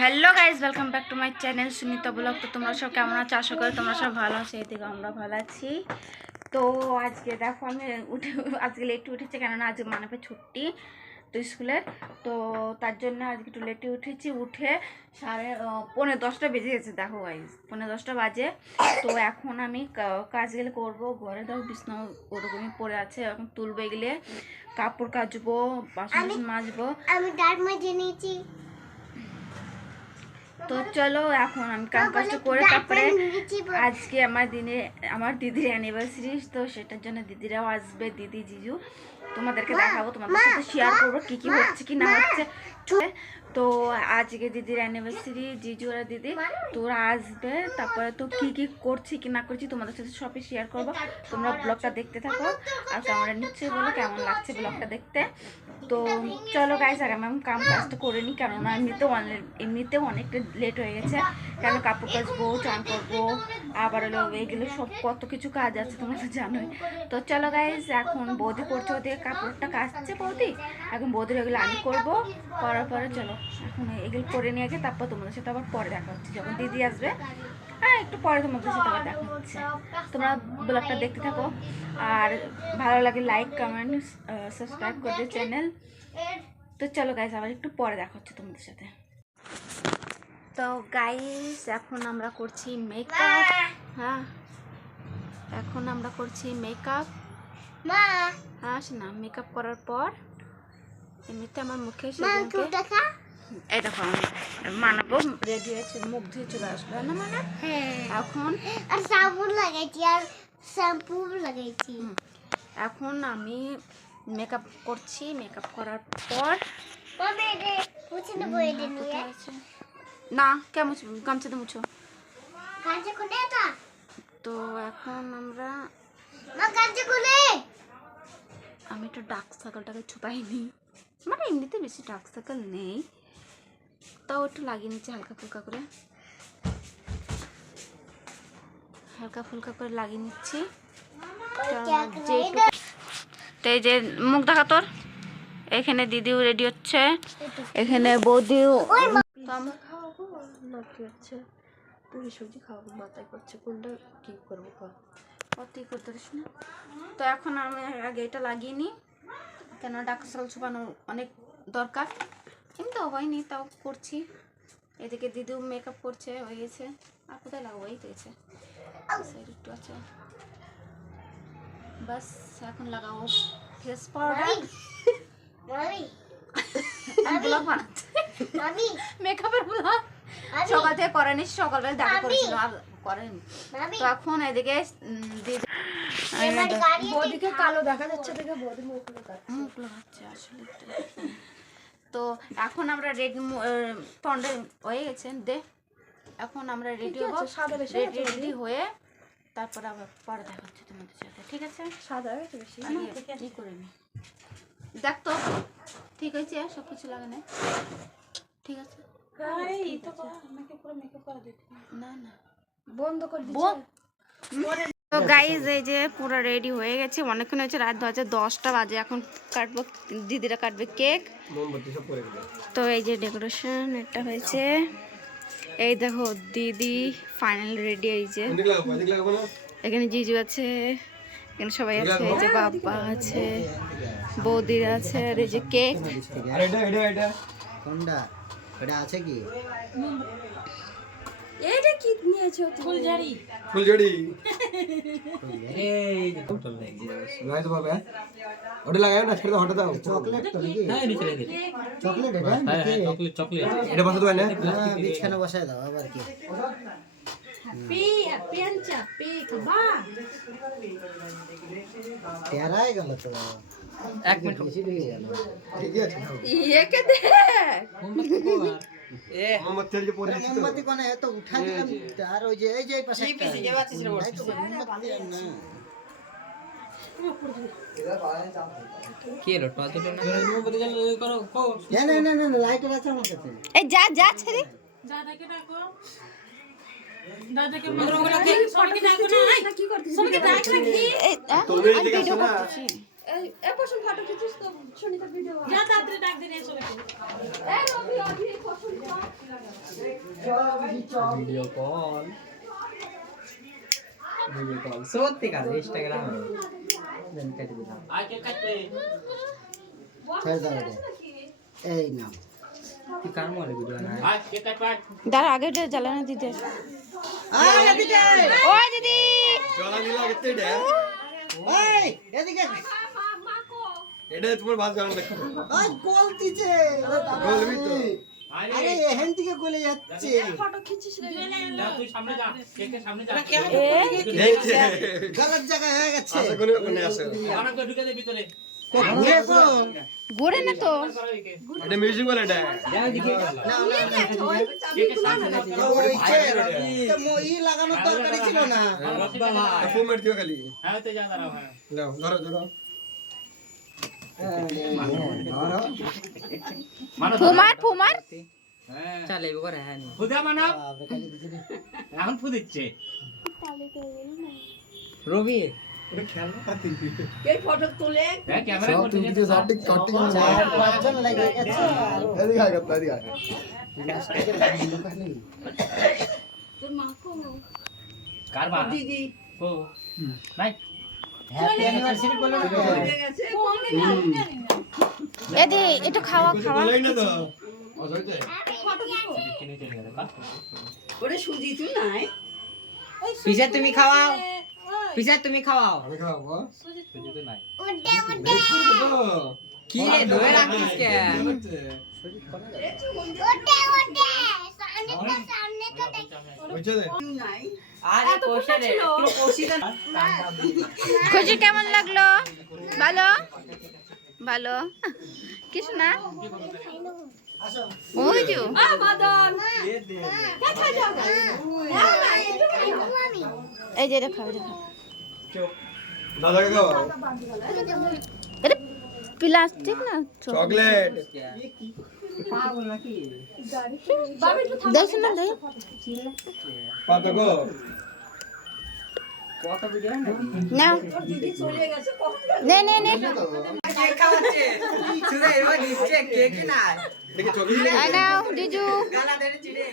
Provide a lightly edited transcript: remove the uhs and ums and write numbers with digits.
Hello guys, welcome back to my channel Sunita blog. তো তোমরা সব কেমন আছো? আশা করি তোমরা সব ভালো আছো। এই থেকে আমরা ভালো আছি। তো আজকে দেখো আমি আজকে লেটে উঠেছি, কেননা আজকে মানবে ছুটি তো স্কুলের। তো তার জন্য আজকে একটু লেটে উঠেছি। উঠে 9:45 বেজে গেছে। দেখো গাইজ 9:45 বাজে। তো এখন আমি কাজ গেলে করবো। ঘরে দেখো বিছনা ওরকমই পড়ে আছে, এখন তুলবে গেলে কাপড় কাচবো, বাসন মাজবো। আমি দাঁত মাজে নিয়েছি। তো চলো এখন আমি কাম কাজটা করে তারপরে আজকে আমার দিদির অ্যানিভার্সারি, তো সেটার জন্য দিদিরাও আসবে, দিদি জিজু তোমাদেরকে দেখাবো, তোমাদের সাথে শেয়ার করবো কি কি হচ্ছে কি না হচ্ছে। তো আজকে দিদির অ্যানিভার্সারি, জিজু আর দিদি তোরা আসবে, তারপরে তো কি কি করছি কি না করছি তোমাদের সাথে সবই শেয়ার করবো। তোমরা ব্লগটা দেখতে থাকো আর তোমরা নিশ্চয়ই বলো কেমন লাগছে ব্লগটা দেখতে। তো চলো গাইজ, আগে আমি কাম কাজটা করে নিই, কেননা এমনিতেও অনেকটা লেট হয়ে গেছে। কেন কাপড় কাচবো, চান করবো, আবার হলো এগুলো সব কত কিছু কাজ আছে তোমরা তো জানোই। তো চলো গাইজ, এখন বৌদি করছে, ওদিকে কাপড়টা কাচছে বৌদি, এখন বৌদির এগুলো আমি করবো। করার পরে চলো এখন এগুলো করে নিয়ে আগে, তারপর তোমাদের সাথে আবার পরে দেখা হচ্ছে যখন দিদি আসবে। হ্যাঁ, একটু পরে তোমাদের সাথে আবার দেখা হচ্ছে। তোমরা ব্লগটা দেখতে থাকো, আর ভালো লাগে লাইক কমেন্ট সাবস্ক্রাইব করবে চ্যানেল। তো চলো গাইজ, আবার একটু পরে দেখা হচ্ছে তোমাদের সাথে। তো গাইজ এখন আমরা করছি মেকআপ। হ্যাঁ, এখন আমরা করছি মেকআপ। হ্যাঁ না, মেকআপ করার পর এমনিতে আমার মুখে এই দেখো মানাবো, রেডি হয়েছে, মুখ ধুয়ে চলে আসলো না মানে। এখন আর সাবুন লাগাইছি আর শ্যাম্পু লাগাইছি। এখন আমি মেকআপ করছি। মেকআপ করার পর না কেমন গামছাতে মুছো। তো এখন আমি একটু ডার্ক সার্কেলটাকে ছুপাইনি, মানে এমনিতে বেশি ডার্ক সার্কেল নেই, তাও একটু লাগিয়ে নিচ্ছি হালকা ফুলকা করে, লাগিয়ে নিচ্ছি। তো এই যে মুখ দেখা তোর, এখানে দিদিও রেডি হচ্ছে, এখানে বৌদিও হচ্ছে, পুরি সবজি খাওয়াবো মাথায় করছে, কোনটা কি করবো অতই করতে পারিস না। তো এখন আমি আগে এটা লাগিয়ে নিই, কেন ডাক্তার সার্কেল ছুপানো অনেক দরকার, কিন্তু হয়নি তাও করছি। এদিকে দিদিও মেকআপ করছে, হয়ে গেছে। আর কোথায় লাগাবো, এই তো গেছে একটু আছে বাস। এখন লাগাবো ফেস পাউডার। মেকআপের ব্লগ সকাল থেকে করেনি, সকালবেলা দেখা করেছিল আর করেনি। তো এখন এদিকে বৌদিকে কালো দেখা যাচ্ছে, দেখে বৌদি মুখ লাগাচ্ছে আসলে। তো এখন আমরা রেডি, ফন্ডে হয়ে গেছে দে, এখন আমরা রেডি হবো, রেডি হয়ে তারপর আবার পরে দেখা হচ্ছে তোমাদের সাথে, ঠিক আছে? সাদা বেশি করে নি, দেখ তো ঠিক আছে, সব কিছু লাগানো ঠিক আছে। না না বন্ধ করে তো গাইজ, এই যে পুরো রেডি হয়ে গেছে, অনেকক্ষণ হয়েছে, রাত 10টা বাজে। এখন কাটবো, দিদিরা কাটবে কেক। তো এই যে ডেকোরেশন এটা হয়েছে, এই দেখো দিদি ফাইনাল রেডি। এই যে এখানে জিজু আছে, এখানে সবাই আছে, এই যে বাবা আছে, বৌদির আছে, আর এই যে কেক। আছে কি এইটা কি নিয়েছো? ফুলঝাড়ি এই লাগাই তো বাবা, ওটা লাগাও না, ছেড়ে দাও, হটা দাও। চকলেট তো নাকি? হ্যাঁ নিচে রেখে চকলেট, এটা হ্যাঁ চকলেট এটা বসা দাও না, বিছখানা বসায় দাও আবার কি পেঁচা পে খাবা তেরাই গেল তো। এক মিনিট বেশি দিয়ে গেল, ঠিক আছে একে দেখ এ মোমবাতি যে পড়ে আছে, মোমবাতি কোনে এত উঠা দিলাম, আর ওই যে এই যে পাশে কি পিছে যে বাতিস রে মোমবাতি না কি রে পাঁচ তো না মোমবাতি জ্বাল করো কো না না না না লাইটার আছে আমার কাছে। এই যা যা ছেড়ে দাদাকে ডাকো, দাদাকে মরগুলোকে সবাইকে ডাকো না, কি করছিস সবাইকে ডাক রাখি। তুমি এদিকে আসো না, এই পছন্দ ফটো খিচিস তো সুনিতা ভিডিও যা তাড়াতাড়ি ডাক দে রে সবাইকে। এই রবি পছন্দ ভিডিও কল সত্যিকার ইনস্টাগ্রামে দেন কেটে দিলাম এই না তুই কার মোবাইলে ভিডিও না দাঁড়া আগে ওটা জ্বালানো দিতে ও দিদি চলা দিলা কেতে ডে ওই এদিকে এটা তোমার ভাত জানো দেখো ওই গোল দিছে বলবি তো আরে এখান থেকে গলে যাচ্ছে দেখছে গলত জায়গা হয়ে গেছে আসে কোনে কোনে আসে ঘুরে তো ঘুরে না তো এটা মিউজিক বলে এটা ওই যে তো মই লাগানো দরকার ছিল না ফোন মেরে দিও খালি দাও ধরো ধরো ফুমার ফুমার চলে এবার করে হ্যাঁ এখন ফুদিচ্ছে রবি ক্যামেরা করতে চার পাঁচজন লাগে গেছে এদিকে আয় গপ্পা এদিকে আয় কার মা দিদি ও নাই হ্যাপি অ্যানিভার্সারি বলে এদি একটু খাওয়া খাওয়া বলেই না তো অসইতে কিনে চলে গেল কা পিসা তুমি খাওয়াও পিসা তুমি খাওয়াও আমি খাবো সুজি তো নাই উঠে উঠে তো কি রে ধরে রাখিস কে উঠে উঠে সামনে তো দেখ বুঝছো দে আরে কোশে রে তুই কোশি দেন খুশি কেমন লাগলো ভালো ভালো কিছু না ওই যে এই যে এটা খাও এটা খাও দাদাকে খাও এটা প্লাস্টিক না চকলেট দেখছ না দেখ পাতা গো কত ভিডিও না নাও নে নে নে কেক খাওয়াচ্ছে শুধু এবার দিচ্ছে কেক না দেখি চকলেট আই নাও জিজু গালা দেরে চিড়ে